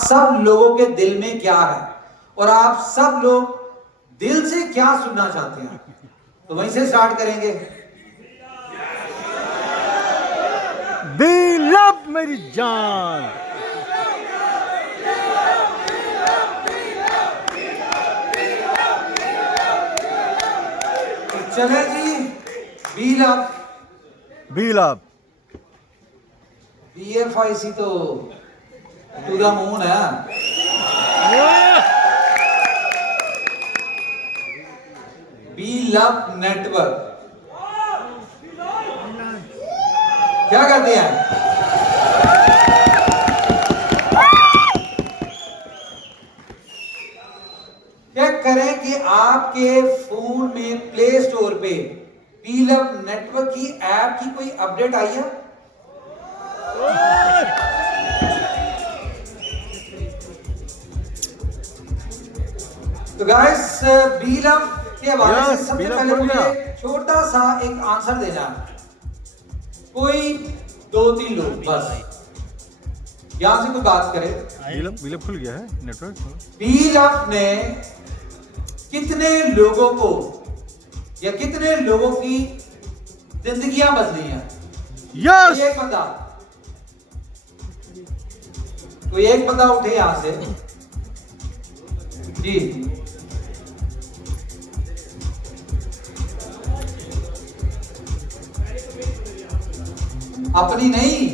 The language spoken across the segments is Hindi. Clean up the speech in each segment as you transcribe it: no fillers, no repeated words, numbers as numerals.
सब लोगों के दिल में क्या है और आप सब लोग दिल से क्या सुनना चाहते हैं, तो वहीं से स्टार्ट करेंगे। बी लव मेरी जान। तो चले जी, B Love. B Love BFIC तो टू द मून है। बी लव नेटवर्क क्या कहते हैं? क्या करें कि आपके फोन में प्ले स्टोर पे बी लव नेटवर्क की ऐप की कोई अपडेट आई है? तो गाइस, बी लव के हवाले से सबसे पहले मुझे छोटा सा एक आंसर देना है। कोई 2-3 लोग बस यहां से कोई बात करे। बी लव खुल गया है नेटवर्क। बी लव ने कितने लोगों को या कितने लोगों की जिंदगियां बदली हैं? यस। एक बंदा, कोई एक बंदा उठे यहां से जी। अपनी नहीं,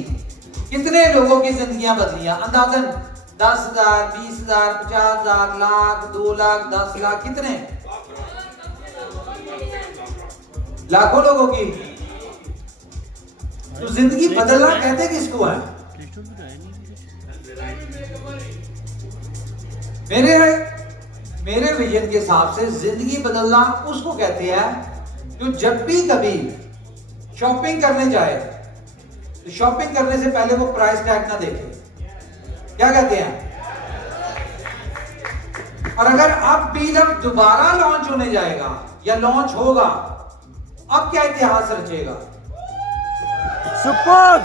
कितने लोगों की जिंदगियां बदली हैं? अंदाजन 10,000, 20,000, 50,000, लाख, 2 लाख, 10 लाख, कितने? लाखों लोगों की। तो जिंदगी बदलना कहते किसको है? मेरे विजन के हिसाब से जिंदगी बदलना उसको कहते हैं जो जब भी कभी शॉपिंग करने जाए तो शॉपिंग करने से पहले वो प्राइस टैग ना देखे। क्या कहते हैं? और अगर अब बी लव दोबारा लॉन्च होने जाएगा या लॉन्च होगा, अब क्या इतिहास रचेगा? सुपर।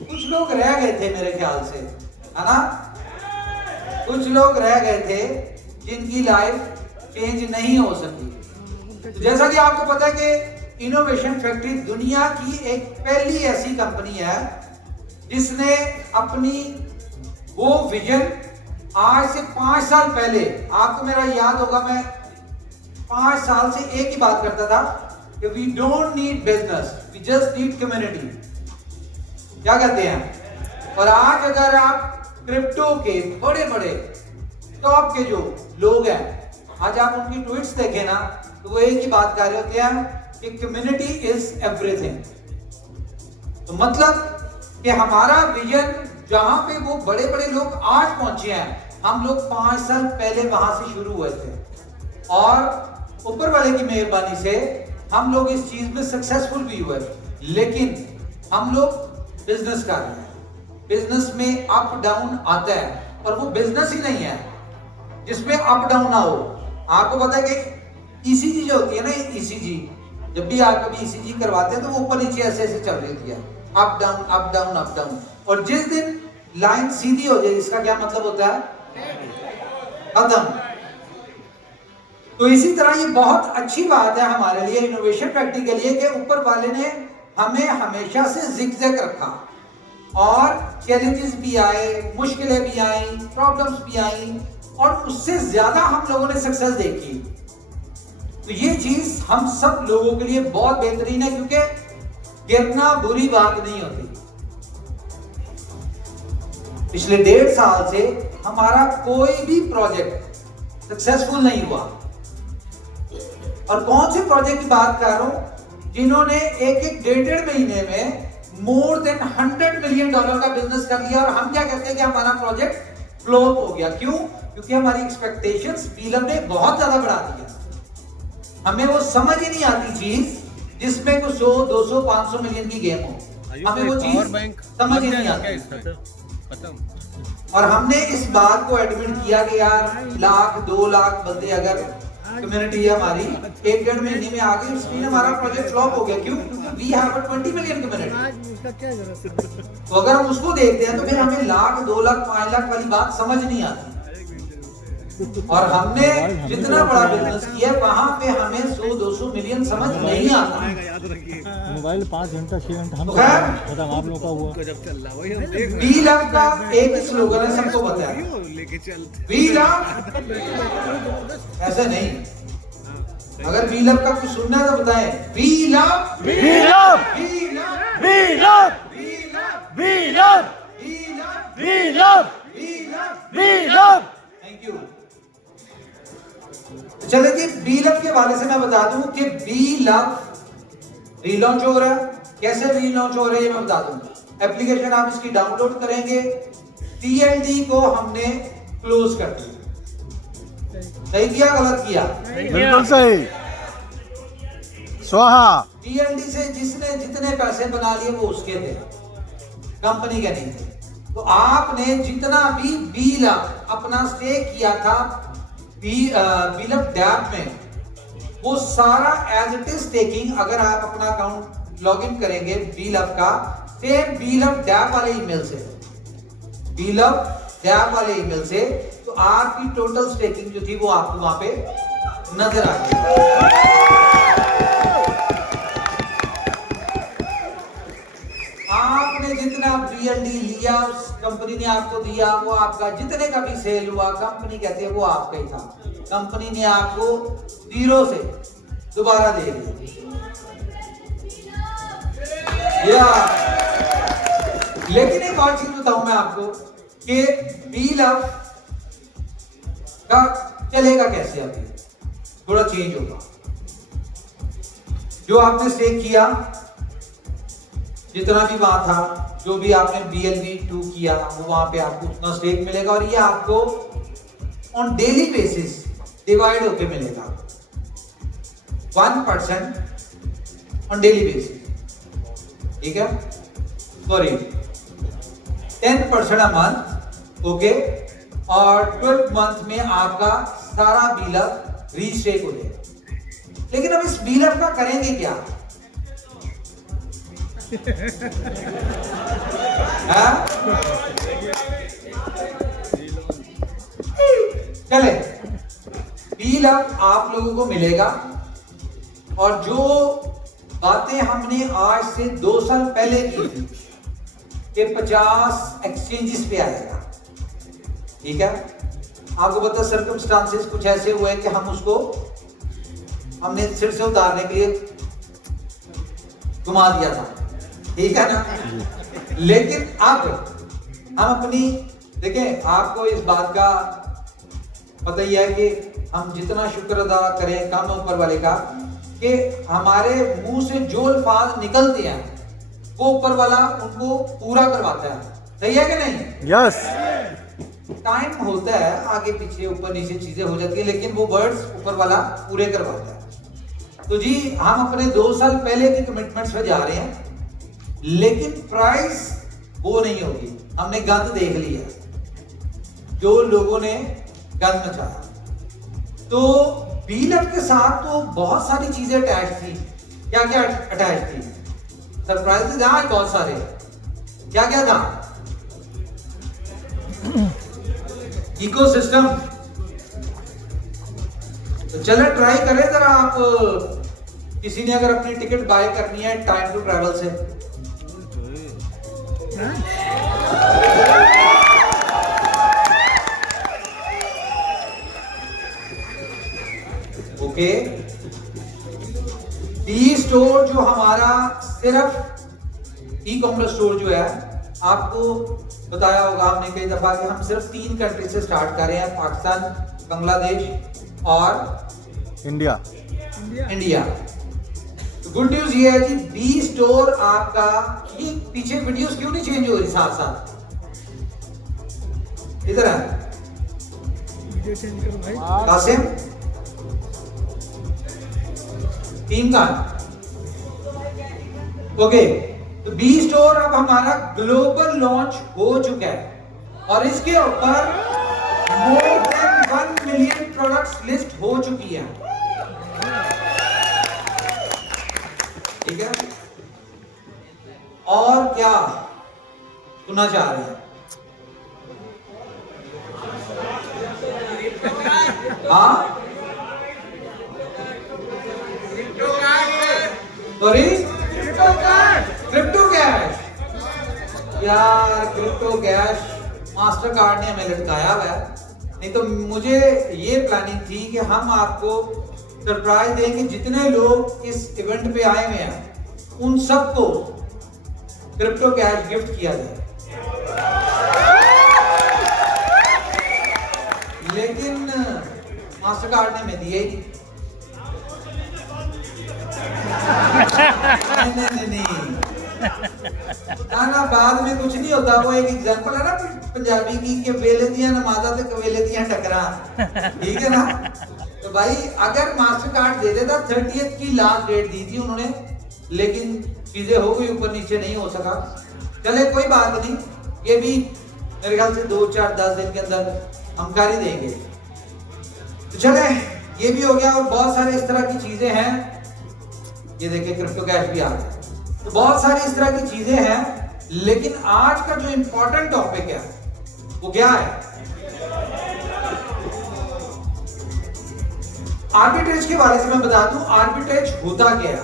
कुछ लोग रह गए थे मेरे ख्याल से, है ना? कुछ लोग रह गए थे जिनकी लाइफ चेंज नहीं हो सकी। तो जैसा कि आपको पता है कि इनोवेशन फैक्ट्री दुनिया की एक पहली ऐसी कंपनी है जिसने अपनी वो विजन आज से 5 साल पहले, आपको मेरा याद होगा, मैं 5 साल से एक ही बात करता था कि we don't need business, we just need community. क्या कहते हैं? और आज अगर आप क्रिप्टो के बड़े बड़े टॉप के जो लोग हैं, आज आप उनकी ट्वीट्स देखें ना, तो वो एक ही बात कर रहे होते हैं कि कम्युनिटी इज एवरीथिंग। तो मतलब कि हमारा विजन जहां पे वो बड़े बड़े लोग आज पहुंचे हैं, हम लोग 5 साल पहले वहां से शुरू हुए थे और ऊपर वाले की मेहरबानी से हम लोग इस चीज में सक्सेसफुल भी हुए। लेकिन हम लोग बिजनेस कर रहे हैं, बिजनेस में अप डाउन आता है और वो बिजनेस ही नहीं है जिसमें अप डाउन ना हो। आपको पता है कि ईसीजी जो होती है ना, ईसीजी, जब भी आप कभी ईसीजी करवाते हैं तो वो ऊपर नीचे ऐसे ऐसे चल रही है, up down up down up down. और जिस दिन लाइन सीधी हो जाए, इसका क्या मतलब होता है? खत्म। तो इसी तरह ये बहुत अच्छी बात है हमारे लिए, इनोवेशन फैक्ट्री के लिए, कि ऊपर वाले ने हमें हमेशा से जिगजैग रखा और चैलेंजेस भी आए, मुश्किलें भी आई, प्रॉब्लम्स भी आई और उससे ज्यादा हम लोगों ने सक्सेस देखी। तो ये चीज हम सब लोगों के लिए बहुत बेहतरीन है, क्योंकि गिरना बुरी बात नहीं होती। पिछले 1.5 साल से हमारा कोई भी प्रोजेक्ट सक्सेसफुल नहीं हुआ। और कौन से प्रोजेक्ट की बात कर रहा हूं जिन्होंने एक 1.5 महीने में मोर देन $100 मिलियन का बिजनेस कर लिया। और हम क्या कहते हैं कि हमारा प्रोजेक्ट फ्लॉप हो गया। क्यों? क्योंकि हमारी एक्सपेक्टेशंस बी लव ने बहुत ज्यादा बढ़ा दिया। हमें वो समझ ही नहीं आती चीज जिसमें कुछ 100, 200, 500 मिलियन की गेम हो। हमें वो चीज समझ ही नहीं आती। और हमने इस बात को एडमिट किया कि यार 1 लाख 2 लाख बंदे अगर कम्युनिटी है हमारी, 1-1.5 महीने में आ गई, इसलिए हमारा प्रोजेक्ट फ्लॉप हो गया। क्यों? We have a 20 million community. तो अगर हम उसको देखते हैं तो फिर हमें लाख, 2 लाख, 5 लाख वाली बात समझ नहीं आती। और हमने जितना बड़ा बिजनेस किया वहां पे हमें 100-200 मिलियन समझ नहीं आता। मोबाइल 5 घंटा 6 घंटा हम तो खैर, खत्म आप लोगों का हुआ। वी लव का एक ही स्लोगन है, सबको पता है, वी लव। ऐसा नहीं, अगर वी लव का कुछ सुनना है तो बताएं, we love, we love, we love, we love, we love, we love, we love, we love, we love, we love. Thank you. चलो कि बी लव के हवाले से मैं बता दूं कि बी लव रीलॉन्च हो रहा है। कैसे रीलॉन्च हो रहा है ये मैं बता दूं। एप्लीकेशन आप इसकी डाउनलोड करेंगे, TLD को हमने क्लोज कर दिया। सही किया गलत किया? बिल्कुल सही। स्वाहा। TLD से जिसने जितने पैसे बना लिए वो उसके थे, कंपनी के नहीं थे। तो आपने जितना भी बी लव अपना स्टेक किया था बी लव डैप में, वो सारा एज इट इज टेकिंग, अगर आप अपना अकाउंट लॉगिन करेंगे बी लव का, सेम बी लव डैप वाले ईमेल से, बी लव डैप वाले ईमेल से, तो आपकी टोटल स्टेकिंग जो थी वो आपको वहां पे नजर आ गई। आपने जितना BLD लिया उस कंपनी ने आपको दिया, वो आपका जितने का भी सेल हुआ, कंपनी कहते हैं वो आपका ही था। कंपनी ने आपको 0 से दोबारा दे दिया। लेकिन एक और चीज बताऊं मैं आपको कि बी लव का चलेगा कैसे, अभी थोड़ा चेंज होगा। जो आपने स्टेक किया, जितना भी वहां था, जो भी आपने BLV2 किया वो वहां पे आपको उतना स्टेक मिलेगा, और ये आपको ऑन डेली बेसिस डिवाइड होके मिलेगा। 1% ऑन डेली बेसिस, ठीक है, सॉरी 10% अ मंथ, ओके, और 12 मंथ में आपका सारा बीलर रीस्टेक हो जाएगा। लेकिन अब इस बीलर का करेंगे क्या? चले, बी लव आप लोगों को मिलेगा, और जो बातें हमने आज से 2 साल पहले की थी कि 50 एक्सचेंजेस पे आएगा, ठीक है, आपको पता सर्कमस्टांसेस कुछ ऐसे हुए कि हमने सिर से उतारने के लिए घुमा दिया था, ठीक है ना। लेकिन अब हम अपनी, देखें, आपको इस बात का पता ही है कि हम जितना शुक्र अदा करें कम ऊपर वाले का, कि हमारे मुंह से जो अल्फाज निकलते हैं वो ऊपर वाला उनको पूरा करवाता है। सही है कि नहीं? यस। टाइम होता है, आगे पीछे ऊपर नीचे चीजें हो जाती है, लेकिन वो वर्ड्स ऊपर वाला पूरे करवाता है। तो जी हम अपने 2 साल पहले के कमिटमेंट्स पे जा रहे हैं, लेकिन प्राइस वो नहीं होगी। हमने गंद देख लिया, जो लोगों ने गंद मचाया। तो बी लव के साथ तो बहुत सारी चीजें अटैच थी। क्या क्या अटैच थी? सरप्राइजेस हैं बहुत सारे। क्या क्या था? इकोसिस्टम। तो चलो ट्राई करें जरा। आप किसी ने अगर अपनी टिकट बाय करनी है टाइम टू ट्रैवल से, ओके, टी स्टोर जो हमारा सिर्फ ई कॉमर्स स्टोर जो है, आपको बताया होगा हमने कई दफा कि हम सिर्फ 3 कंट्री से स्टार्ट कर रहे हैं, पाकिस्तान, बांग्लादेश और इंडिया। तो गुड न्यूज ये है कि बी स्टोर आपका, ये पीछे वीडियोस क्यों नहीं चेंज हो रही साथ साथ? इधर है वीडियो चेंज करो भाई। कासिम टीम का, ओके। तो बी स्टोर अब हमारा ग्लोबल लॉन्च हो चुका है, और इसके ऊपर more than 1 million products list हो चुकी है, ठीक है। और क्या सुनना चाह रहे हैं? हाँ, सॉरी, क्रिप्टो कैश। यार क्रिप्टो कैश मास्टर कार्ड ने हमें लटकाया हुआ है, नहीं तो मुझे ये प्लानिंग थी कि हम आपको सरप्राइज देंगे। जितने लोग इस इवेंट पे आए हुए हैं उन सबको क्रिप्टो कैश गिफ्ट किया जाए, लेकिन मास्टर कार्ड ने हमें दिया ही नहीं। ना बाद में कुछ नहीं होता। वो एक एग्जांपल है ना पंजाबी की कि वेले दियां नमाज़ां ते कवेले दियां टकरां, ठीक है ना। तो भाई अगर मास्टर कार्ड दे देता, 30th की लास्ट डेट दी थी उन्होंने, लेकिन चीजें हो गई ऊपर नीचे, नहीं हो सका। चले कोई बात नहीं, ये भी मेरे ख्याल से 2, 4, 10 दिन के अंदर हम कर ही देंगे। तो चले ये भी हो गया। और बहुत सारे इस तरह की चीजें हैं, ये देखिए क्रिप्टो कैश भी आ गया। तो बहुत सारी इस तरह की चीजें हैं, लेकिन आज का जो इंपॉर्टेंट टॉपिक है वो क्या है? आर्बिट्रेज के बारे से मैं बता दूं, आर्बिट्रेज होता क्या है।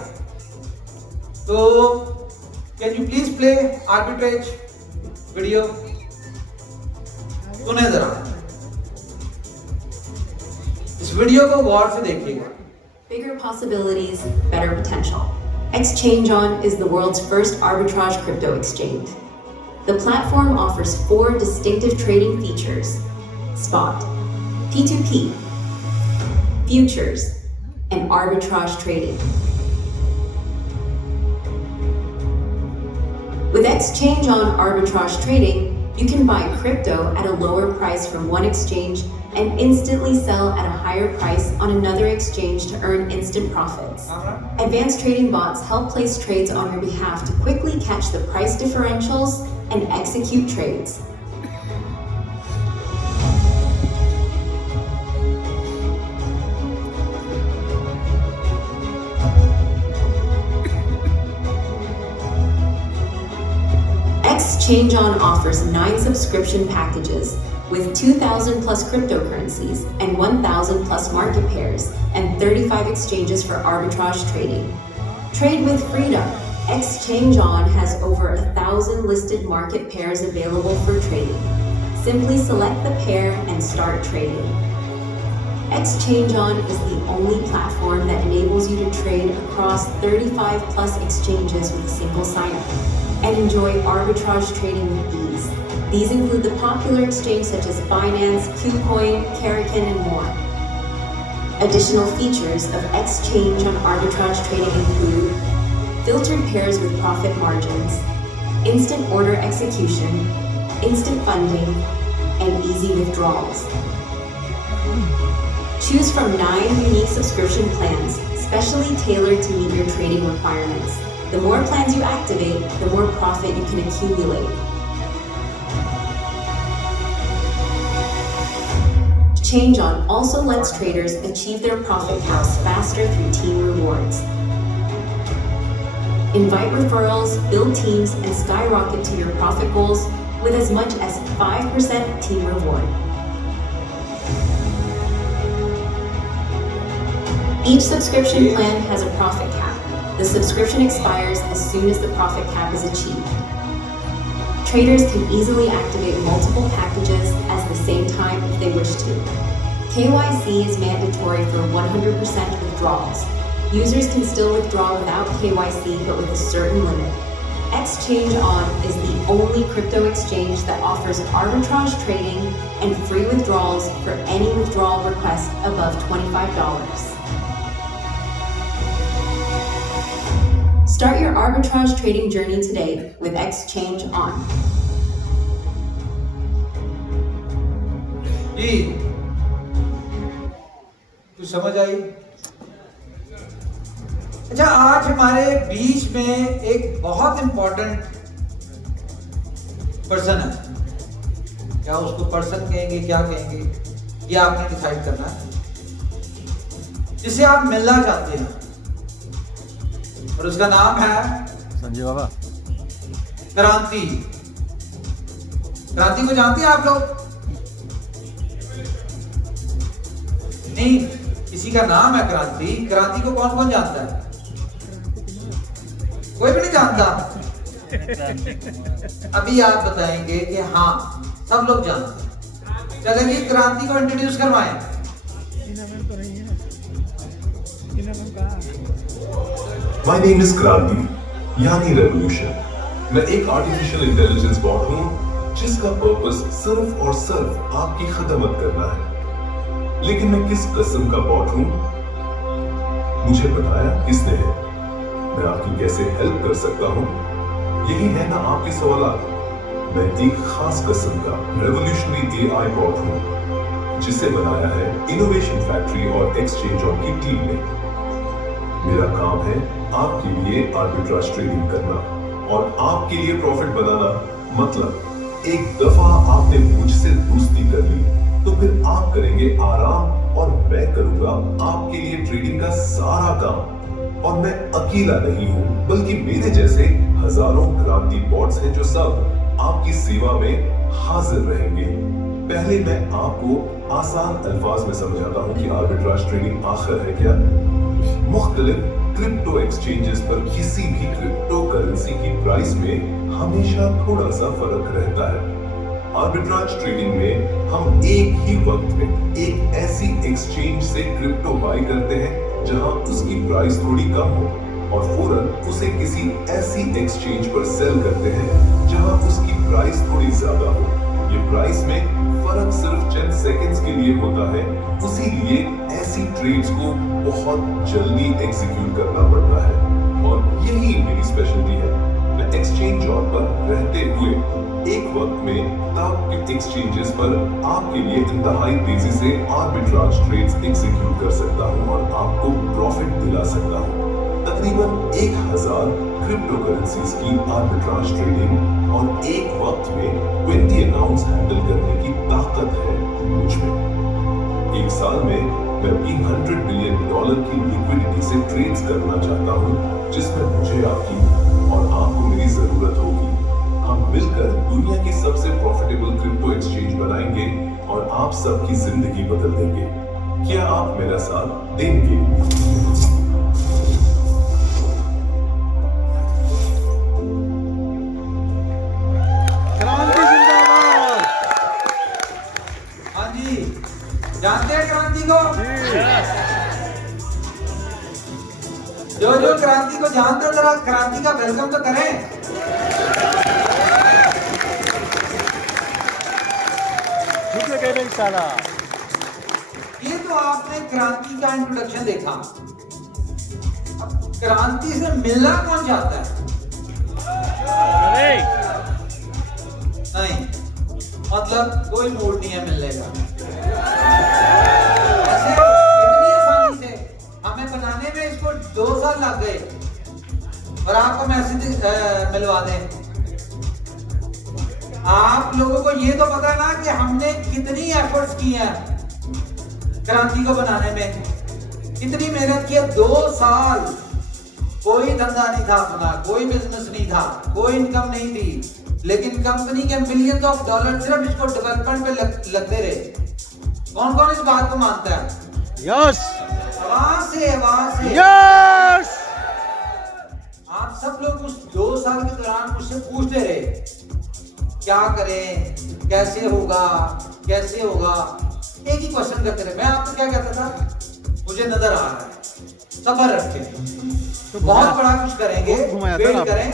तो can you please play arbitrage video, सुने जरा, इस वीडियो को गौर से देखिएगा। Bigger possibilities, better potential. ExchangeOn is the world's first arbitrage crypto exchange. The platform offers 4 distinctive trading features: spot, P2P, futures, and arbitrage trading. With ExchangeOn arbitrage trading, you can buy crypto at a lower price from one exchange and instantly sell at a higher price on another exchange to earn instant profits. Advanced trading bots help place trades on your behalf to quickly catch the price differentials and execute trades. ExchangeOn offers 9 subscription packages with 2,000 plus cryptocurrencies and 1,000 plus market pairs and 35 exchanges for arbitrage trading. Trade with freedom. ExchangeOn has over 1,000 listed market pairs available for trading. Simply select the pair and start trading. ExchangeOn is the only platform that enables you to trade across 35 plus exchanges with a single sign-up and enjoy arbitrage trading with ease. These include the popular exchanges such as Binance, KuCoin, Kraken, and more. Additional features of ExchangeOn arbitrage trading include filtered pairs with profit margins, instant order execution, instant funding, and easy withdrawals. Choose from 9 unique subscription plans, specially tailored to meet your trading requirements. The more plans you activate, the more profit you can accumulate. ExchangeOn also lets traders achieve their profit caps faster through team rewards. Invite referrals, build teams, and skyrocket to your profit goals with as much as 5% team reward. Each subscription plan has a profit cap. The subscription expires as soon as the profit cap is achieved. Traders can easily activate multiple packages at the same time if they wish to. KYC is mandatory for 100% withdrawals. Users can still withdraw without KYC, but with a certain limit. ExchangeOn is the only crypto exchange that offers arbitrage trading and free withdrawals for any withdrawal request above $25. Start your arbitrage trading journey today with ExchangeOn. जी, कुछ समझ आई? अच्छा, आज हमारे बीच में एक बहुत इंपॉर्टेंट पर्सन है। क्या उसको पर्सन कहेंगे, क्या कहेंगे? ये आपने डिसाइड करना है, जिसे आप मिलना चाहते हैं, और उसका नाम है संजय बाबा। क्रांति। क्रांति को जानते हैं आप लोग? नहीं, किसी का नाम है क्रांति। क्रांति को कौन कौन जानता है? कोई भी नहीं जानता। अभी आप बताएंगे कि हाँ सब लोग जानते हैं। चलेंगे, क्रांति को इंट्रोड्यूस करवाएं। My name is क्रांति यानी रेवोल्यूशन। मैं एक आर्टिफिशियल इंटेलिजेंस बॉट हूँ जिसका पर्पस सिर्फ और सिर्फ आपकी खदमत करना है। लेकिन मैं किस किस्म का बॉट हूँ, मुझे बताया किसने है? मैं आपकी कैसे हेल्प कर सकता हूँ, यही है ना आपके सवाल। मैं एक खास किस्म का रेवोल्यूशनरी AI बॉट हूँ जिसे बनाया है इनोवेशन फैक्ट्री और एक्सचेंज की टीम ने। मेरा काम है आपके लिए आर्बिट्राज ट्रेडिंग करना और आपके लिए प्रॉफिट बनाना। मतलब एक दफा आपने मुझसे दोस्ती कर ली तो फिर आप करेंगे आराम और मैं करूंगा आपके लिए ट्रेडिंग का सारा काम। और मैं अकेला नहीं हूं, बल्कि मेरे जैसे हजारों क्रांति बॉट्स हैं जो सब आपकी सेवा में हाजिर रहेंगे। पहले मैं आपको आसान अल्फाज में समझाता हूं कि आर्बिट्राज ट्रेडिंग आखिर है क्या। मुख्तलिफ क्रिप्टो एक्सचेंजेस पर किसी भी क्रिप्टो करेंसी की प्राइस में हमेशा थोड़ा सा फर्क रहता है। आर्बिट्राज ट्रेडिंग में हम एक ही वक्त में एक ऐसी एक्सचेंज से क्रिप्टो बाय करते हैं जहां उसकी प्राइस थोड़ी कम हो और फौरन उसे किसी ऐसी एक्सचेंज पर सेल करते हैं जहां उसकी प्राइस थोड़ी ज्यादा हो। ये प्राइस में फर्क सिर्फ चंद सेकंड्स के लिए होता है, इसीलिए ऐसी ट्रेड्स को बहुत जल्दी एग्जीक्यूट करना पड़ता है और यही मेरी स्पेशलिटी है। मैं एक्सचेंज जॉब पर रहते हुए एक वक्त में तब एक्सचेंजेस पर आपके लिए इंतहाई तेजी से आर्बिट्राज ट्रेड्स एग्जीक्यूट कर सकता हूं और आपको प्रॉफिट दिला सकता हूं। तकरीबन 1000 क्रिप्टो करेंसीज की आर्बिट्राज ट्रेडिंग और एक वक्त में 20 अकाउंट्स हैंडल करने की ताकत है मुझ में। एक साल में मैं $100 बिलियन की लिक्विडिटी से ट्रेड्स करना चाहता हूं, जिसमें मुझे आपकी और आपको मेरी जरूरत होगी। हम मिलकर दुनिया की सबसे प्रॉफिटेबल क्रिप्टो एक्सचेंज बनाएंगे और आप सबकी जिंदगी बदल देंगे। क्या आप मेरा साथ देंगे? क्रांति जिंदाबाद। हाँ जी, जानते हैं क्रांति को? जो क्रांति को जानते हैं जरा क्रांति का वेलकम तो करें। ये तो आपने क्रांति का इंट्रोडक्शन देखा। अब क्रांति से मिलना कौन चाहता है? नहीं, मतलब कोई मूड नहीं है मिलने का। ऐसे इतनी आसानी से हमें बनाने में इसको 2 साल लग गए और आपको मैसेज मिलवा दें। आप लोगों को ये तो पता है ना कि हमने कितनी एफर्ट्स की हैं क्रांति को बनाने में, कितनी मेहनत की है। 2 साल कोई धंधा नहीं था अपना, कोई बिजनेस नहीं था, कोई इनकम नहीं थी, लेकिन कंपनी के मिलियंस ऑफ डॉलर सिर्फ इसको डेवलपमेंट पे लगते रहे। कौन कौन इस बात को मानता है? यस, आवाज से यस। आप सब लोग उस 2 साल के दौरान मुझसे पूछते रहे क्या करें, कैसे होगा, कैसे होगा, एक ही क्वेश्चन करते रहे। मैं आपको क्या कहता था? मुझे नजर आ रहा है, सब्र रखें, तो बहुत बड़ा कुछ करेंगे, वेट करें,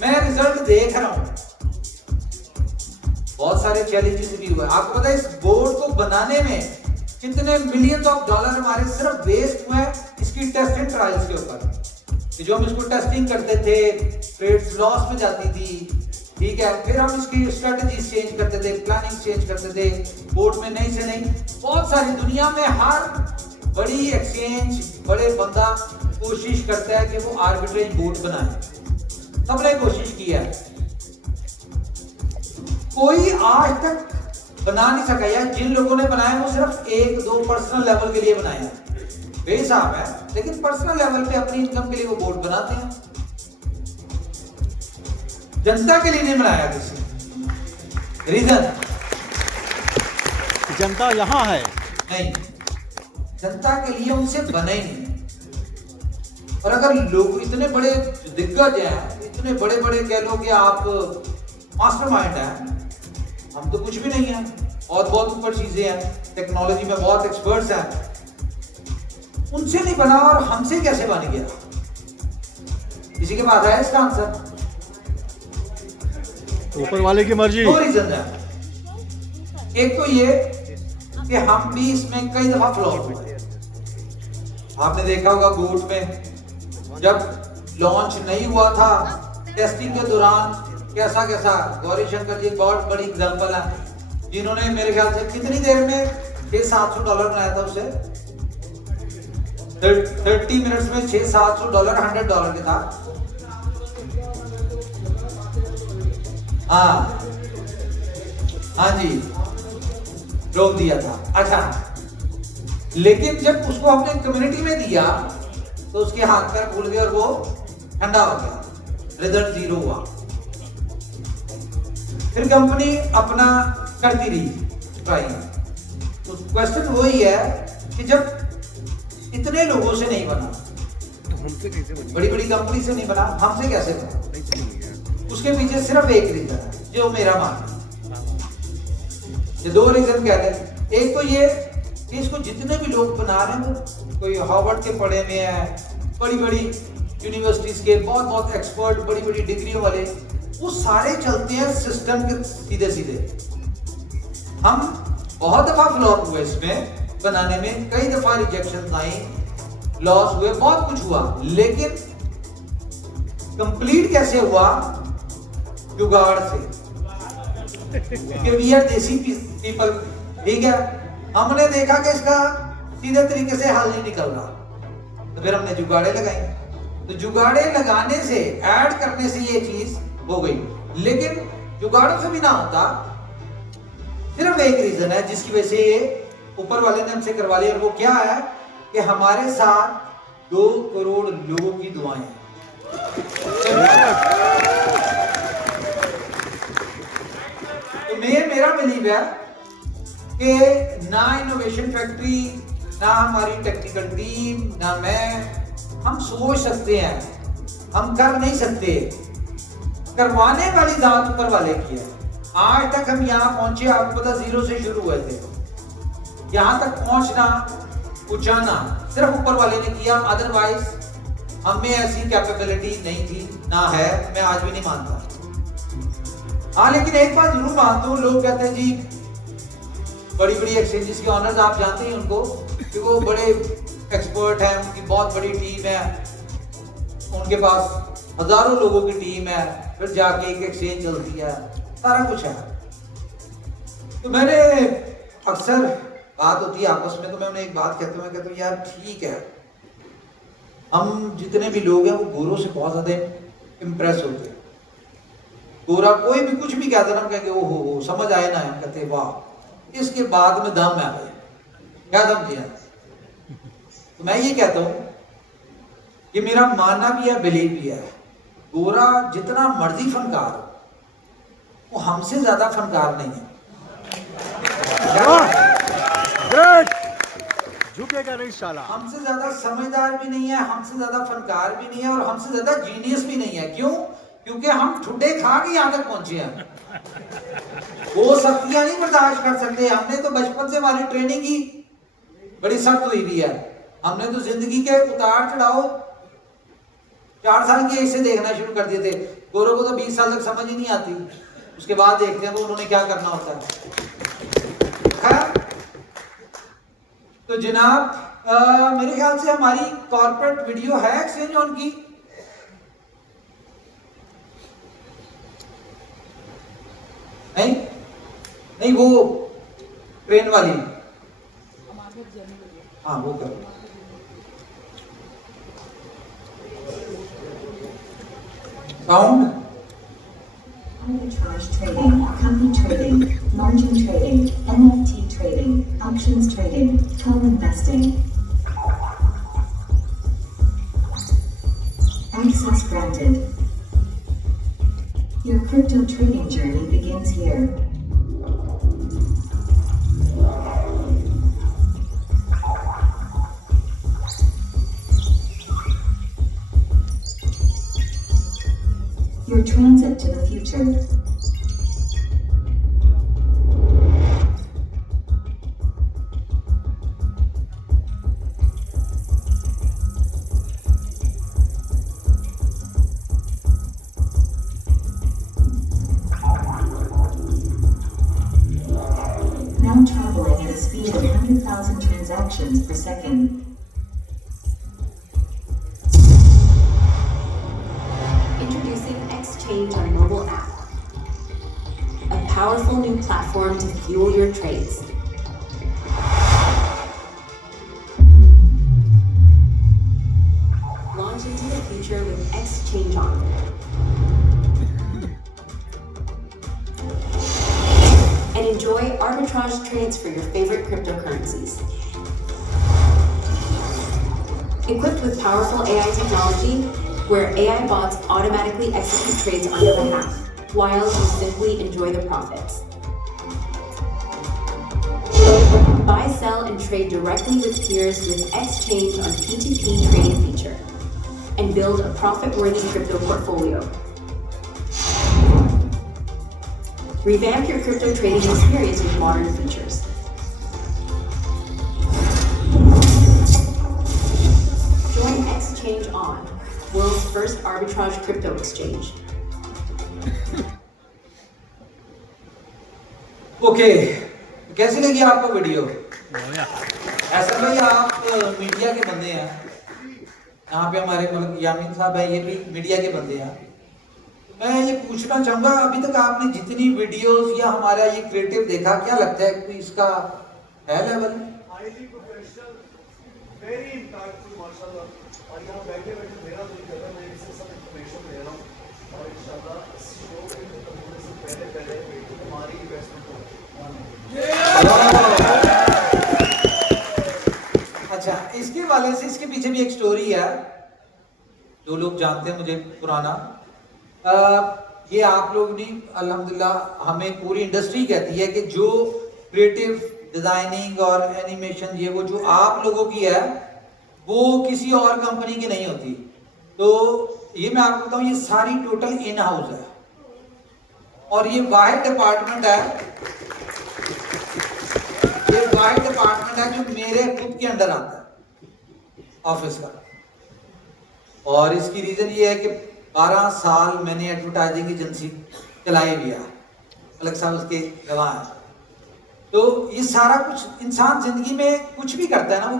मैं रिजल्ट देख रहा हूं। बहुत सारे चैलेंजेस भी हुए। आपको पता है इस बोर्ड को बनाने में कितने मिलियंस ऑफ डॉलर हमारे सिर्फ वेस्ट हुए इसकी टेस्टिंग ट्रायल्स के ऊपर। जो हम इसको टेस्टिंग करते थे, ट्रेड्स लॉस में जाती थी, ठीक है, फिर हम इसकी स्ट्रेटजी चेंज करते थे, प्लानिंग चेंज करते थे, बोर्ड में नहीं से नहीं। बहुत सारी दुनिया में हर बड़ी एक्सचेंज, बड़े बंदा कोशिश करता है कि वो आर्बिट्रेज बोर्ड बनाए। सबने कोशिश की है, कोई आज तक बना नहीं सका, या जिन लोगों ने बनाया वो सिर्फ 1-2 पर्सनल लेवल के लिए बनाया, बेहिसाब है, लेकिन पर्सनल लेवल पे अपनी इनकम के लिए वो बोर्ड बनाते हैं, जनता के लिए नहीं बनाया किसी। रीजन जनता यहाँ है नहीं, जनता के लिए उनसे बने ही नहीं। और अगर लोग इतने बड़े दिग्गज हैं, इतने बड़े बड़े कह लो कि आप मास्टरमाइंड हैं, हम तो कुछ भी नहीं है, और बहुत ऊपर चीजें हैं, टेक्नोलॉजी में बहुत एक्सपर्ट्स हैं, उनसे नहीं बना और हमसे कैसे बन गया? किसी के पास है इसका आंसर? ऊपर वाले की मर्जी। 2 रीजन है। एक तो ये कि हम भी इसमें कई दफा फ्लॉप हुए। आपने देखा होगा गोट में जब लॉन्च नहीं हुआ था, टेस्टिंग के दौरान कैसा कैसा, गौरी शंकर जी एक बहुत बड़ी एग्जांपल है, जिन्होंने मेरे ख्याल से कितनी देर में $600-700 बनाया था उसे, 30 मिनट्स में $600-700 $100 के था। हाँ जी, रोक दिया था। अच्छा, लेकिन जब उसको अपने कम्युनिटी में दिया तो उसके हाथ पैर फूल गए और वो ठंडा हो गया, रिजल्ट 0 हुआ। फिर कंपनी अपना करती रही ट्राई। क्वेश्चन वही है कि जब इतने लोगों से नहीं बना, बड़ी बड़ी कंपनी से नहीं बना, हमसे कैसे बना? उसके पीछे सिर्फ एक रीजन है जो मेरा मानना है। ये 2 रीजन कह रहे। एक तो ये कि इसको जितने भी लोग बना रहे हैं, तो कोई हार्वर्ड के पढ़े में है, बड़ी बड़ी यूनिवर्सिटीज के बहुत बहुत एक्सपर्ट, बड़ी बड़ी डिग्रियों वाले, वो सारे चलते हैं सिस्टम के सीधे सीधे। हम बहुत दफा फ्लॉप हुए इसमें बनाने में, कई दफा रिजेक्शन आई, लॉस हुए, बहुत कुछ हुआ, लेकिन कंप्लीट कैसे हुआ? जुगाड़ से। कि वी आर देसी पीपल, ठीक है, हमने देखा कि इसका सीधे तरीके से हल नहीं निकल रहा, तो फिर हमने जुगाड़े लगाई। तो जुगाड़े लगाने से, ऐड करने से ये चीज हो गई। लेकिन जुगाड़ों से भी ना होता, सिर्फ एक रीजन है जिसकी वजह से ये ऊपर वाले ने हमसे करवा लिया, और वो क्या है कि हमारे साथ 2 करोड़ लोगों की दुआएं हैं। तो मेरा बिलीव है कि ना इनोवेशन फैक्ट्री, ना हमारी टेक्निकल टीम, ना मैं, हम सोच सकते हैं, हम कर नहीं सकते। करवाने वाली जात ऊपर वाले की है। आज तक हम यहाँ पहुंचे, आपको पता 0 से शुरू हुए थे, यहाँ तक पहुंचना, पहुंचाना सिर्फ ऊपर वाले ने किया, अदरवाइज हमें ऐसी कैपेबिलिटी नहीं थी, ना है, मैं आज भी नहीं मानता। हाँ, लेकिन एक बात जरूर मानता हूँ, लोग कहते हैं जी बड़ी बड़ी एक्सचेंजेस के ऑनर्स, आप जानते हैं उनको, कि वो बड़े एक्सपर्ट हैं, उनकी बहुत बड़ी टीम है, उनके पास हजारों लोगों की टीम है, फिर जाके एक एक्सचेंज चलती है, सारा कुछ है। तो मैंने अक्सर बात होती है आपस में, तो मैं उन्हें एक बात कहता हूँ, मैं कहता हूँ यार ठीक है, हम जितने भी लोग हैं वो गोरों से बहुत ज्यादा इम्प्रेस होते हैं। गोरा कोई भी कुछ भी कहता ना, हम कहेंगे ओ हो समझ आए ना, हम कहते वाह, इसके बाद में दम है भाई, क्या दम दिया। तो मैं ये कहता हूं कि मेरा मानना भी है, बिलीव भी है, गोरा जितना मर्जी फनकार हो, वो हमसे ज्यादा फनकार नहीं है। झुकेगा नहीं साला। हमसे ज्यादा समझदार भी नहीं है, हमसे ज्यादा फनकार भी नहीं है, और हमसे ज्यादा जीनियस भी नहीं है। क्यों? क्योंकि हम ठुड्डे खा के यहाँ तक पहुंचे हैं। वो सख्तियां नहीं बर्दाश्त कर सकते। हमने तो बचपन से हमारी ट्रेनिंग ही बड़ी सख्त हुई भी है। हमने तो जिंदगी के उतार चढ़ाव 4 साल की एज से देखना शुरू कर दिए थे। गोरों को तो 20 साल तक समझ ही नहीं आती, उसके बाद देखते हैं वो उन्होंने क्या करना होता है। तो जनाब मेरे ख्याल से हमारी कॉर्पोरेट वीडियो है एक्सचेंज ऑन की, नहीं वो ट्रेन वाली, हाँ वो कर sound Arbitrage trading, company trading, margin trading, NFT trading, options trading, co-investing. Access granted. Your crypto trading journey begins here. Your transit to the future. Now traveling at a speed of 100,000 transactions per second. Introducing Exchange on mobile app. A powerful new platform to fuel your trades. Launch into the future with Exchange on. And enjoy arbitrage trades for your favorite cryptocurrencies. Equipped with powerful AI technology, where AI bots automatically execute trades on your behalf, while you simply enjoy the profits. Buy, sell, and trade directly with peers with Exchange on P2P trading feature, and build a profit-worthy crypto portfolio. Revamp your crypto trading experience with modern features. Join Exchange on, world's first arbitrage crypto exchange. Okay, कैसी लगी आपको वीडियो? ऐसा भाई आप मीडिया के बंदे हैं, यहाँ पे हमारे मतलब यामीन साहब है, ये भी मीडिया के बंदे हैं। मैं ये पूछना चाहूँगा, अभी तक आपने जितनी वीडियोस या हमारा ये क्रिएटिव देखा, क्या लगता है कि इसका है level? Highly professional, very impactful माशाल्लाह। और यहाँ बैठे बैठे मेरा दिल कर रहा है, मैं इससे सब इंफॉर्मेशन ले रहा हूँ और इंशाल्लाह शो के खत्म होने से पहले हमारी इन्वेस्टमेंट हो। अच्छा, इसके वाले से इसके पीछे भी एक स्टोरी है, जो लोग जानते हैं मुझे पुराना। ये आप लोग नहीं, अल्हम्दुलिल्लाह हमें पूरी इंडस्ट्री कहती है कि जो क्रिएटिव डिजाइनिंग और एनिमेशन ये वो जो आप लोगों की है वो किसी और कंपनी की नहीं होती। तो ये मैं आपको बताऊं, ये सारी टोटल इन हाउस है और ये वाहिद डिपार्टमेंट है, ये वाहिद डिपार्टमेंट है जो मेरे खुद के अंडर आता है ऑफिस का। और इसकी रीजन ये है कि 12 साल मैंने एडवर्टाइजिंग एजेंसी चलाई भी है, अलग साहब उसके गवाह हैं। तो ये सारा कुछ इंसान जिंदगी में कुछ भी करता है ना, वो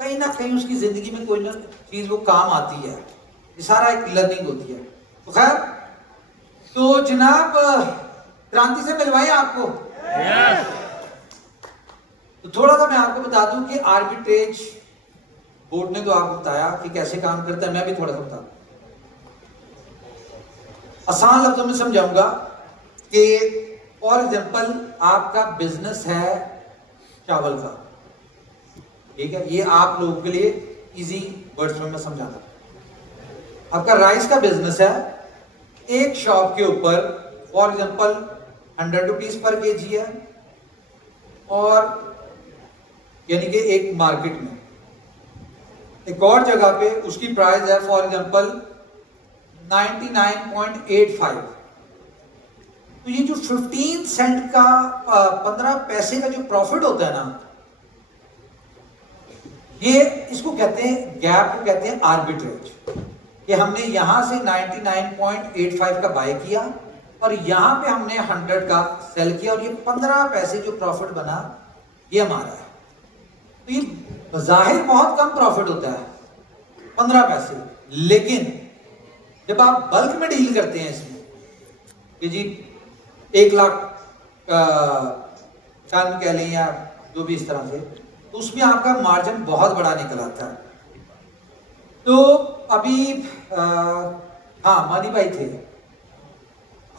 कहीं ना कहीं उसकी जिंदगी में कोई ना चीज वो काम आती है, ये सारा एक लर्निंग होती है। तो खैर, तो जनाब क्रांति से मिलवाएं आपको। तो थोड़ा सा मैं आपको बता दूं कि आर्बिट्रेज बोर्ड ने तो आपको बताया कि कैसे काम करता है, मैं भी थोड़ा सा बता दूं। आसान लफ्जों में समझाऊंगा कि फॉर एग्जाम्पल आपका बिजनेस है चावल का, ठीक है, ये आप लोगों के लिए इजी वर्ड्स में मैं समझाता। आपका राइस का बिजनेस है, एक शॉप के ऊपर for example 100 rupees per KG है, और यानी कि एक मार्केट में एक और जगह पे उसकी प्राइस है फॉर एग्जाम्पल 99.85। तो ये जो 15 सेंट का 15 पैसे का जो प्रॉफिट होता है ना, ये इसको कहते हैं, गैप को कहते हैं आर्बिट्रेज। कि हमने यहां से 99.85 का बाय किया और यहां पे हमने 100 का सेल किया, और ये 15 पैसे जो प्रॉफिट बना ये हमारा है। तो ये बज़ाहिर बहुत कम प्रॉफिट होता है 15 पैसे, लेकिन जब आप बल्क में डील करते हैं इसमें कि जी 1 लाख टन कह लें या जो भी इस तरह से, तो उसमें आपका मार्जिन बहुत बड़ा निकल आता है। तो अभी हाँ मानी भाई थे,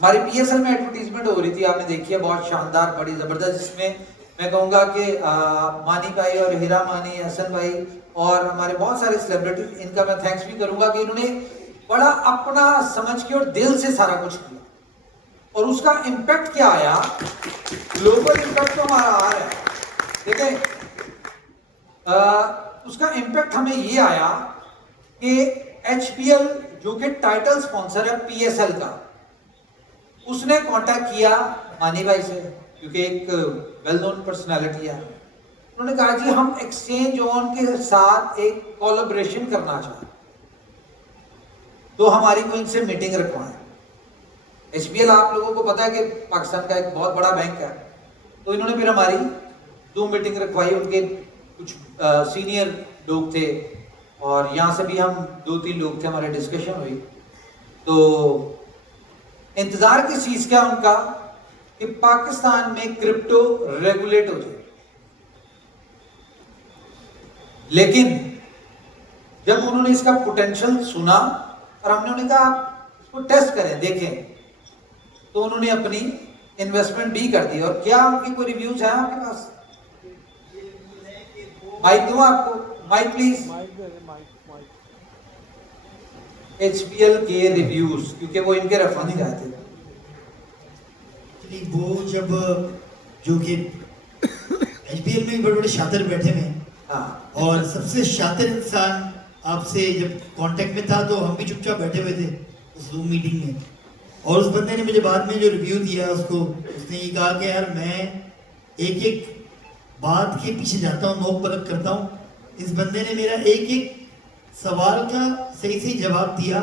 हमारी PSL में एडवर्टीजमेंट हो रही थी, आपने देखी है, बहुत शानदार, बड़ी जबरदस्त। जिसमें मैं कहूँगा कि मानी भाई और हीरा मानी, हसन भाई और हमारे बहुत सारे सेलिब्रिटी, इनका मैं थैंक्स भी करूँगा कि इन्होंने बड़ा अपना समझ के और दिल से सारा कुछ किया। और उसका इम्पैक्ट क्या आया, ग्लोबल इम्पैक्ट तो हमारा आ रहा है, ठीक है। उसका इम्पैक्ट हमें ये आया कि HPL जो कि टाइटल स्पॉन्सर है PSL का, उसने कांटेक्ट किया मानी भाई से, क्योंकि एक वेल नोन पर्सनालिटी है। उन्होंने कहा जी हम एक्सचेंज ऑन के साथ एक कोलैबोरेशन करना चाहते, तो हमारी को इनसे मीटिंग रखवाएं। HPL आप लोगों को पता है कि पाकिस्तान का एक बहुत बड़ा बैंक है, तो इन्होंने फिर हमारी 2 मीटिंग रखवाई। उनके कुछ सीनियर लोग थे और यहाँ से भी हम 2-3 लोग थे, हमारे डिस्कशन हुई। तो इंतजार किस चीज का उनका कि पाकिस्तान में क्रिप्टो रेगुलेट हो जाए। लेकिन जब उन्होंने इसका पोटेंशियल सुना और हमने उन्हें कहा आप इसको टेस्ट करें, देखें, तो उन्होंने अपनी इन्वेस्टमेंट भी कर दी। और क्या उनकी कोई रिव्यूज है आपके पास? माइक दूं आपको, माइक प्लीज। HPL के रिव्यूज, क्योंकि वो इनके रेफरेंस नहीं आते। वो जब जो कि HPL में बड़े बड़े शातिर बैठे हुए हैं, हाँ, और सबसे शातिर इंसान आपसे जब कांटेक्ट में था, तो हम भी चुपचाप बैठे हुए थे उस जूम मीटिंग में। और उस बंदे ने मुझे बाद में जो रिव्यू दिया उसको, उसने ये कहा कि यार मैं एक एक बात के पीछे जाता हूँ, नोक परख करता हूँ। इस बंदे ने मेरा एक एक सवाल का सही सही जवाब दिया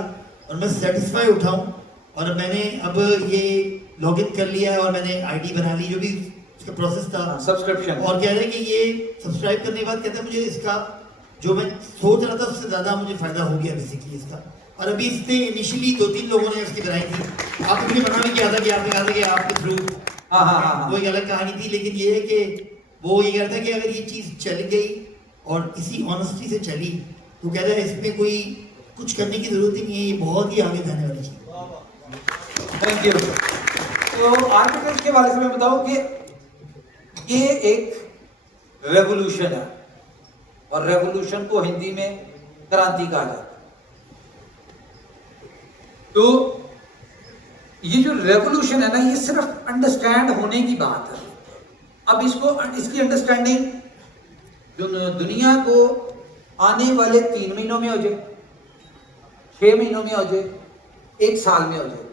और मैं सेटिस्फाई उठा हूँ। और मैंने अब ये लॉगिन कर लिया है और मैंने ID बना ली, जो भी उसका प्रोसेस था, सब्सक्रिप्शन। और कह रहे हैं कि ये सब्सक्राइब करने के बाद कहते हैं मुझे इसका जो मैं सोच रहा था उससे ज़्यादा मुझे फ़ायदा हो गया बेसिकली इसका। और अभी इसने इनिशियली 2-3 लोगों ने उसकी बनाई थी, आपने मुझे मना भी किया था कि आपने कहा था कि आपके थ्रू, वो एक अलग कहानी थी। लेकिन ये है कि वो ये कहता है कि अगर ये चीज़ चल गई और इसी ऑनेस्टी से चली, तो कहता है इसमें कोई कुछ करने की ज़रूरत ही नहीं है, ये बहुत ही आगे जाने वाली चीज़। Thank you. तो आर्किटेक्ट के बारे में बताओ कि ये एक रेवोल्यूशन है, और रेवोल्यूशन को हिंदी में क्रांति कहा जाता है। तो ये जो रेवोल्यूशन है ना, ये सिर्फ अंडरस्टैंड होने की बात है। अब इसकी अंडरस्टैंडिंग जो दुनिया को आने वाले 3 महीनों में हो जाए, 6 महीनों में हो जाए, 1 साल में हो जाए।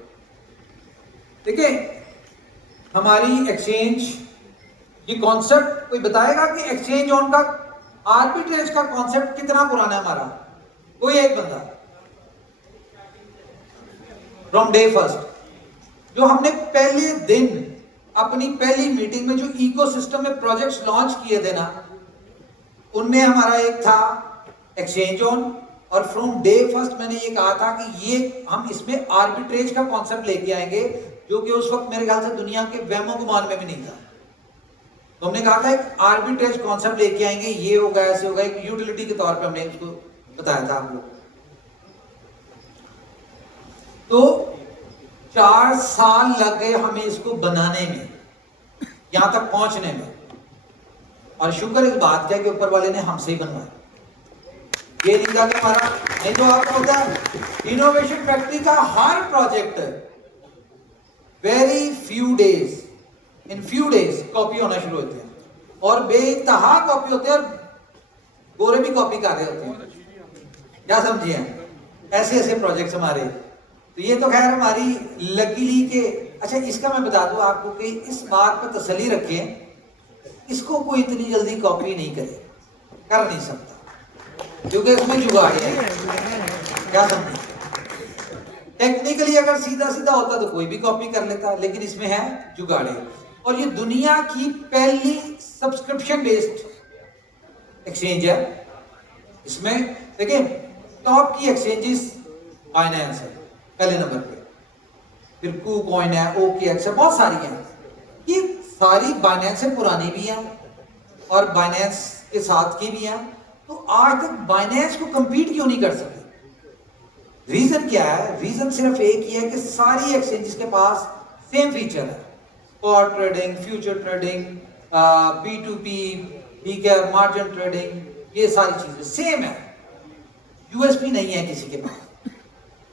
ठीक है, हमारी एक्सचेंज, ये कॉन्सेप्ट कोई बताएगा कि एक्सचेंज ऑन का, आर्बिट्रेज का कॉन्सेप्ट कितना पुराना है हमारा? कोई एक बंदा फ्रॉम डे फर्स्ट, जो हमने पहले दिन अपनी पहली मीटिंग में जो इकोसिस्टम में प्रोजेक्ट्स लॉन्च किए थे ना, उनमें हमारा एक था एक्सचेंज ऑन। और फ्रॉम डे फर्स्ट मैंने ये कहा था कि ये हम इसमें आर्बिट्रेज का कॉन्सेप्ट लेके आएंगे, जो कि उस वक्त मेरे ख्याल से दुनिया के वहमो गुमान में भी नहीं था। तो हमने कहा था एक आर्बिट्रेज कॉन्सेप्ट लेके आएंगे, ये होगा, ऐसे होगा, एक यूटिलिटी के तौर पे हमने उसको बताया था हम लोग। तो 4 साल लग गए हमें इसको बनाने में, यहां तक पहुंचने में। और शुक्र इस बात का कि ऊपर वाले ने हमसे ही बनवाया, ये नहीं था कि हमारा, नहीं तो आपको पता है इनोवेशन फैक्ट्री का हर project very few days, in few days copy होना शुरू होते हैं, और बेइंतहा कॉपी होते हैं, और गोरे भी कॉपी कर रहे होते हैं। क्या समझिए? ऐसे ऐसे प्रोजेक्ट्स हमारे। तो ये तो खैर हमारी लकीली के। अच्छा, इसका मैं बता दूं आपको कि इस बात पर तसल्ली रखें, इसको कोई इतनी जल्दी कॉपी नहीं करे, कर नहीं सकता, क्योंकि इसमें जुगाड़ है। क्या समझे? टेक्निकली अगर सीधा सीधा होता तो कोई भी कॉपी कर लेता, लेकिन इसमें है जुगाड़। और ये दुनिया की पहली सब्सक्रिप्शन बेस्ड एक्सचेंज है। इसमें देखिए टॉप की एक्सचेंजेस बाइनेंस है पहले नंबर पे, फिर KuCoin है, OKX है, बहुत सारी हैं। ये सारी बाइनेंस से पुरानी भी हैं और बाइनेंस के साथ की भी हैं। तो आज तक बाइनेंस को कंपीट क्यों नहीं कर सके? रीजन क्या है? रीजन सिर्फ एक ही है कि सारी एक्सचेंजेस के पास सेम फीचर है, spot trading, future trading, P2P, ठीक है, मार्जिन ट्रेडिंग, ये सारी चीजें सेम है, यूएसपी नहीं है किसी के पास।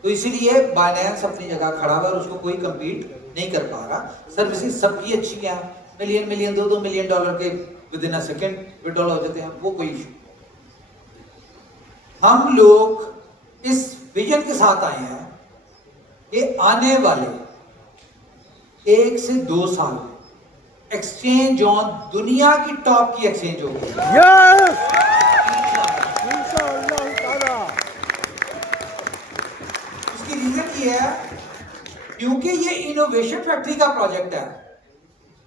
तो इसीलिए बाइनेंस अपनी जगह खड़ा हुआ और उसको कोई कम्पीट नहीं कर पा रहा। सर्विसेज सबकी अच्छी है, मिलियन $2 मिलियन के with in a second withdrawal हो जाते हैं, वो कोई इशू। हम लोग इस विजन के साथ आए हैं कि आने वाले 1 से 2 साल एक्सचेंज ऑन दुनिया की टॉप की एक्सचेंज होगी। इसकी रीजन ये है क्योंकि ये इनोवेशन फैक्ट्री का प्रोजेक्ट है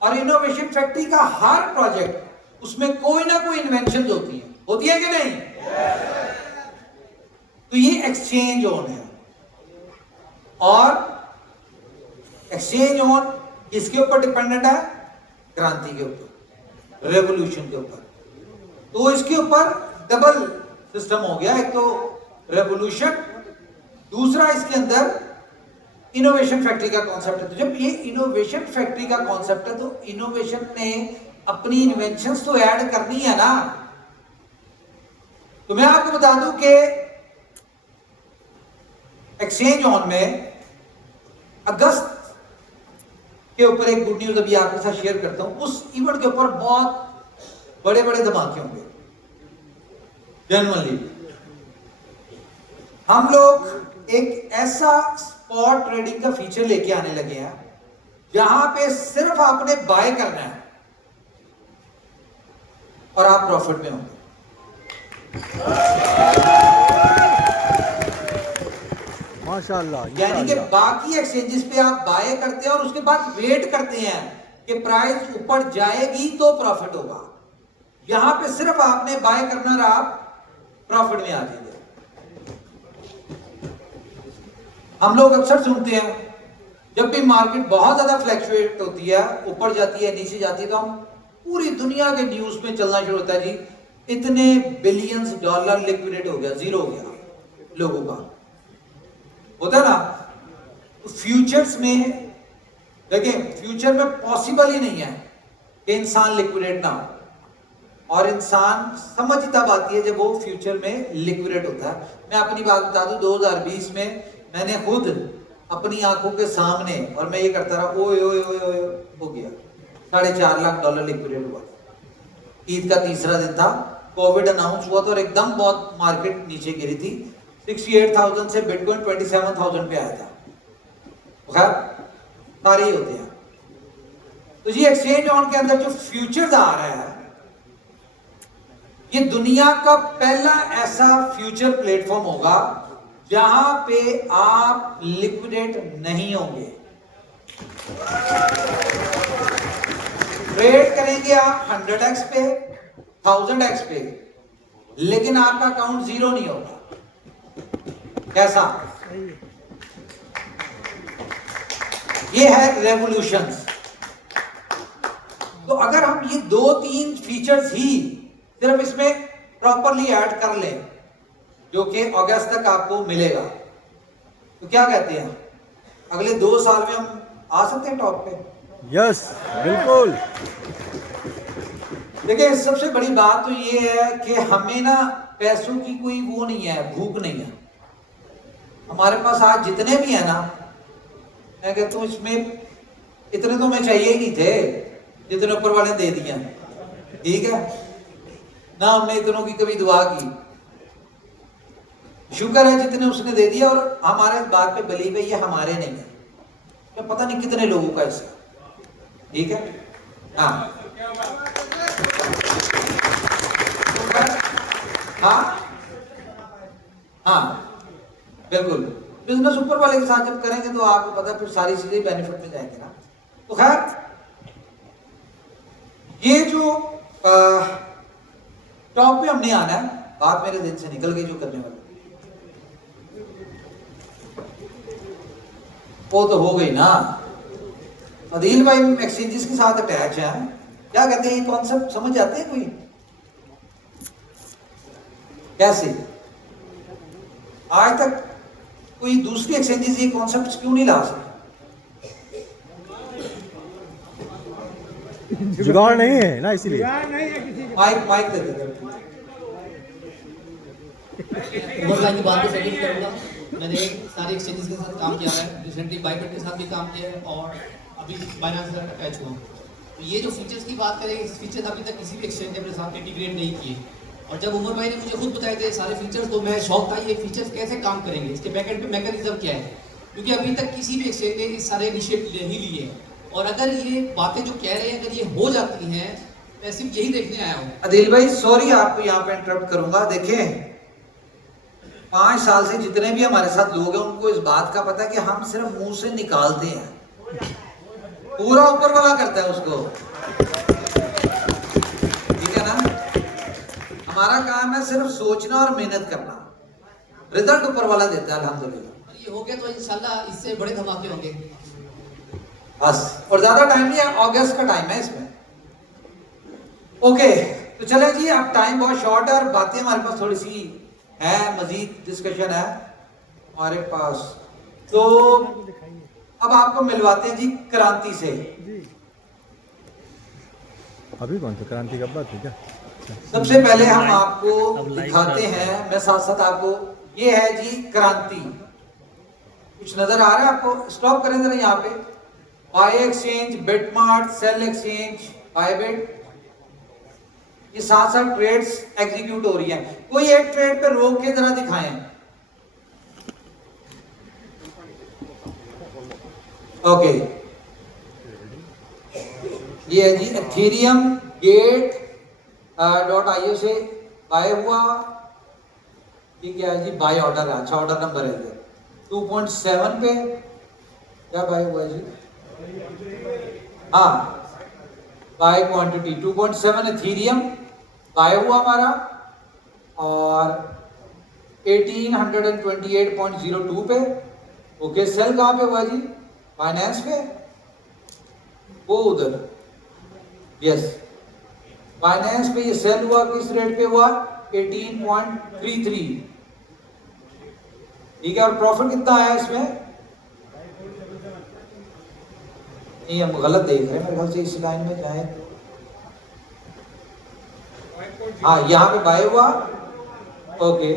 और इनोवेशन फैक्ट्री का हर प्रोजेक्ट उसमें कोई ना कोई इन्वेंशन होती है कि नहीं? तो ये एक्सचेंज ऑन है और एक्सचेंज ऑन किसके ऊपर डिपेंडेंट है? क्रांति के ऊपर, रेवोल्यूशन के ऊपर। तो इसके ऊपर डबल सिस्टम हो गया, एक तो रेवोल्यूशन, दूसरा इसके अंदर इनोवेशन फैक्ट्री का कॉन्सेप्ट है। तो जब ये इनोवेशन फैक्ट्री का कॉन्सेप्ट है तो इनोवेशन ने अपनी इन्वेंशंस तो ऐड करनी है ना। तो मैं आपको बता दूं कि एक्सचेंज ऑन में अगस्त के ऊपर एक गुड न्यूज अभी आपके साथ शेयर करता हूं। उस इवेंट के ऊपर बहुत बड़े बड़े धमाके होंगे। जनरली हम लोग एक ऐसा स्पॉट ट्रेडिंग का फीचर लेके आने लगे हैं जहां पे सिर्फ आपने बाय करना है और आप प्रॉफिट में होंगे। माशाल्लाह। यानी कि बाकी एक्सचेंजेस पे आप बाय करते हैं और उसके बाद वेट करते हैं कि प्राइस ऊपर जाएगी तो प्रॉफिट होगा। यहां पे सिर्फ आपने बाय करना और आप प्रॉफिट में आ जाएंगे। हम लोग अक्सर सुनते हैं जब भी मार्केट बहुत ज्यादा फ्लैक्चुएट होती है, ऊपर जाती है, नीचे जाती है, तो हम पूरी दुनिया के न्यूज में चलना शुरू होता है, जी इतने बिलियंस डॉलर लिक्विडेट हो गया, जीरो हो गया लोगों का, होता ना। तो फ्यूचर्स में देखिए, फ्यूचर में पॉसिबल ही नहीं है कि इंसान लिक्विडेट ना हो, और इंसान समझ तब आती है जब वो फ्यूचर में लिक्विडेट होता है। मैं अपनी बात बता दूं, 2020 में मैंने खुद अपनी आंखों के सामने, और मैं ये करता रहा, ओए ओए ओए ओए हो गया, $4.5 लाख लिक्विडेट हुआ। ईद का तीसरा दिन था, कोविड अनाउंस हुआ था और एकदम बहुत मार्केट नीचे गिरी थी। 68,000 से बिटकॉइन 27,000 पे आया था। खैर सारे ही होते हैं। तो जी एक्सचेंज ऑन के अंदर जो फ्यूचर्स आ रहा है, ये दुनिया का पहला ऐसा फ्यूचर प्लेटफॉर्म होगा जहां पे आप लिक्विडेट नहीं होंगे। ट्रेड करेंगे आप 100x पे, 1000x पे, लेकिन आपका अकाउंट जीरो नहीं होगा। कैसा? ये है रेवोल्यूशंस। तो अगर हम ये 2-3 फीचर्स ही सिर्फ इसमें प्रॉपरली ऐड कर लें, जो कि अगस्त तक आपको मिलेगा, तो क्या कहते हैं, अगले 2 साल में हम आ सकते हैं टॉप पे? यस, बिल्कुल। देखिए, सबसे बड़ी बात तो ये है कि हमें ना पैसों की कोई वो नहीं है, भूख नहीं है। हमारे पास आज जितने भी है ना, मैं कहता हूँ इसमें इतने तो मैं चाहिए ही नहीं थे जितने ऊपर वाले दे दिए। ठीक है ना, हमने इतनों की कभी दुआ की, शुक्र है जितने उसने दे दिया, और हमारे बात पे बिलीव है, ये हमारे नहीं है, तो पता नहीं कितने लोगों का इसका। ठीक है, हाँ हाँ हाँ बिल्कुल। बिजनेस ऊपर वाले के साथ जब करेंगे तो आपको पता है फिर सारी चीजें बेनिफिट में जाएंगे ना। तो खैर, ये जो टॉप पे हमने आना है, बात मेरे दिल से निकल गई जो करने वाली, वो तो हो गई ना। अदील भाई एक्सचेंजेस के साथ अटैच है, क्या कहते हैं, ये कॉन्सेप्ट समझ आते हैं कोई? कैसे आज तक कोई दूसरी एक्सचेंजेस ये कॉन्सेप्ट क्यों नहीं ला सकते? जुगाड़ नहीं है ना, इसीलिए माइक दे दे। उमर भाई की बात को सेटिंग करूंगा। मैंने सारे एक्सचेंजेस के साथ काम किया है, रिसेंटली बाइबेट के साथ भी काम किया है और अभी बाइनेंस के साथ अटैच हुआ हूँ। तो ये जो फीचर्स की बात करें, इस फीचर्स अभी तक किसी भी एक्सचेंज ने अपने साथ इंटीग्रेट नहीं किए। और जब उमर भाई ने मुझे खुद बताए थे सारे फीचर्स, तो मैं शौक था ये फीचर्स कैसे काम करेंगे, इसके बैकएंड पे मैकेनिज्म क्या है, क्योंकि अभी तक किसी भी एक्सचेंज ने इस सारे इनिशिएटिव नहीं लिए। और अगर ये बातें जो कह रहे हैं अगर ये हो जाती हैं, मैं सिर्फ यही देखने आया हूँ। अदिल भाई सॉरी आपको यहाँ पे इंटरप्ट करूंगा। देखिए 5 साल से जितने भी हमारे साथ लोग हैं उनको इस बात का पता है कि हम सिर्फ मुंह से निकालते हैं, पूरा ऊपर वाला करता है उसको, ठीक है ना। हमारा काम है सिर्फ सोचना और मेहनत करना, रिजल्ट ऊपर वाला देता है अल्हम्दुलिल्लाह। ये हो गया तो इंशाल्लाह इससे बड़े धमाके होंगे बस। और ज्यादा टाइम नहीं है, अगस्त का टाइम है इसमें। ओके तो चले जी, अब टाइम बहुत शॉर्ट है और बातें हमारे पास थोड़ी सी है, मजीद डिस्कशन है हमारे पास। तो अब आपको मिलवाते हैं जी क्रांति से। अभी कौन सा क्रांति का बात है क्या? सबसे पहले हम आपको दिखाते हैं, मैं साथ साथ आपको, ये है जी क्रांति। कुछ नजर आ रहा है आपको? स्टॉप करें जरा यहाँ पे। By exchange, BitMart, sale exchange, Bybit, ये साथ साथ ट्रेड्स एग्जीक्यूट हो रही हैं। कोई एक ट्रेड पे रोक के जरा दिखाएं। ओके ये है जी एथेरियम गेट .io से बाय हुआ, ठीक है जी, बाय ऑर्डर है, अच्छा ऑर्डर नंबर है ये 2.7 पे क्या बाय हुआ है जी? हाँ बाय क्वांटिटी 2.7 एथेरियम बाय हुआ हमारा, और 1828.02 पे। ओके सेल कहाँ पे हुआ जी? फाइनेंस पे, वो उधर, यस फाइनेंस पे ये सेल हुआ, किस रेट पे हुआ? 18.33, ठीक है। और प्रॉफिट कितना आया इसमें? नहीं हम गलत देख रहे हैं मेरे ख्याल से, इस लाइन में जाए। हाँ यहाँ पे बाय हुआ, ओके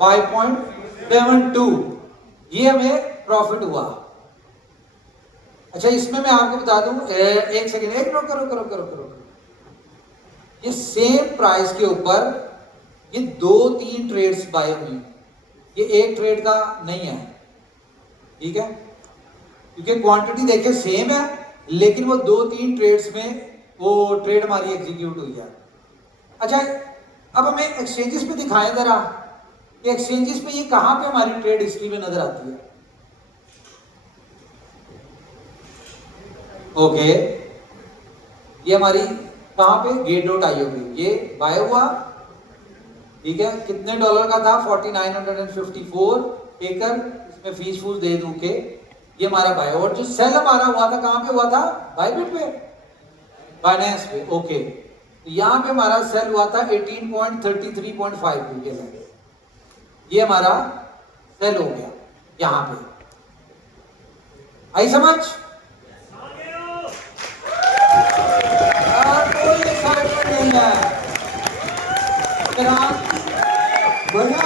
5.72, ये हमें प्रॉफिट हुआ। अच्छा इसमें मैं आपको बता दूं, एक सेकेंड, एक करो। ये सेम प्राइस के ऊपर ये 2-3 ट्रेड्स बाय हुई, ये एक ट्रेड का नहीं है, ठीक है, क्योंकि क्वांटिटी देखिए सेम है, लेकिन वो 2-3 ट्रेड्स में वो ट्रेड हमारी एग्जीक्यूट हुई है। अच्छा अब हमें एक्सचेंजेस पे दिखाएं जरा, कि एक्सचेंजेस पे ये कहां पे हमारी ट्रेड हिस्ट्री में नजर आती है। ओके ये हमारी कहां पे? Gate.io पे ये बाय हुआ, ठीक है। कितने डॉलर का था? 4954 एकड़, इसमें फीस फूस दे दूं के ये हमारा बाय। और जो सेल हमारा हुआ था कहां पे हुआ था? बायबिट पे, फाइनेंस पे। ओके यहां पे हमारा सेल हुआ था 18.33.5 ये हमारा सेल हो गया यहां पे। आई समझ? कोई एक्साइटमेंट नहीं है, क्रांति बना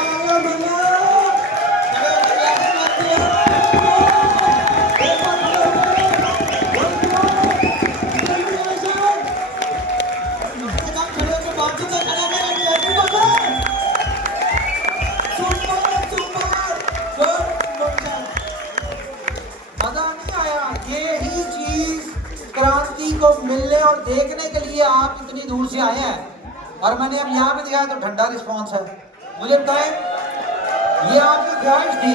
को मिलने और देखने के लिए आप इतनी दूर से आए हैं, और मैंने अब यहाँ पे दिखाया तो ठंडा रिस्पांस है। मुझे बताएं ये आपकी ख्वाहिश थी?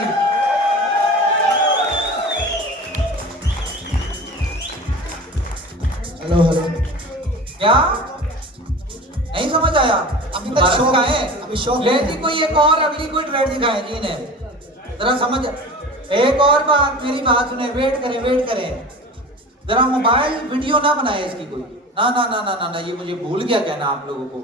हेलो क्या नहीं समझ आया? अभी तक शौक आए, अभी शौक लेकिन कोई एक और अगली कोई ट्रेड दिखाए जी ने, जरा समझ। एक और बात, मेरी बात सुने, वेट करें जरा। मोबाइल वीडियो ना बनाए इसकी कोई, ना, ये मुझे भूल गया कहना आप लोगों को।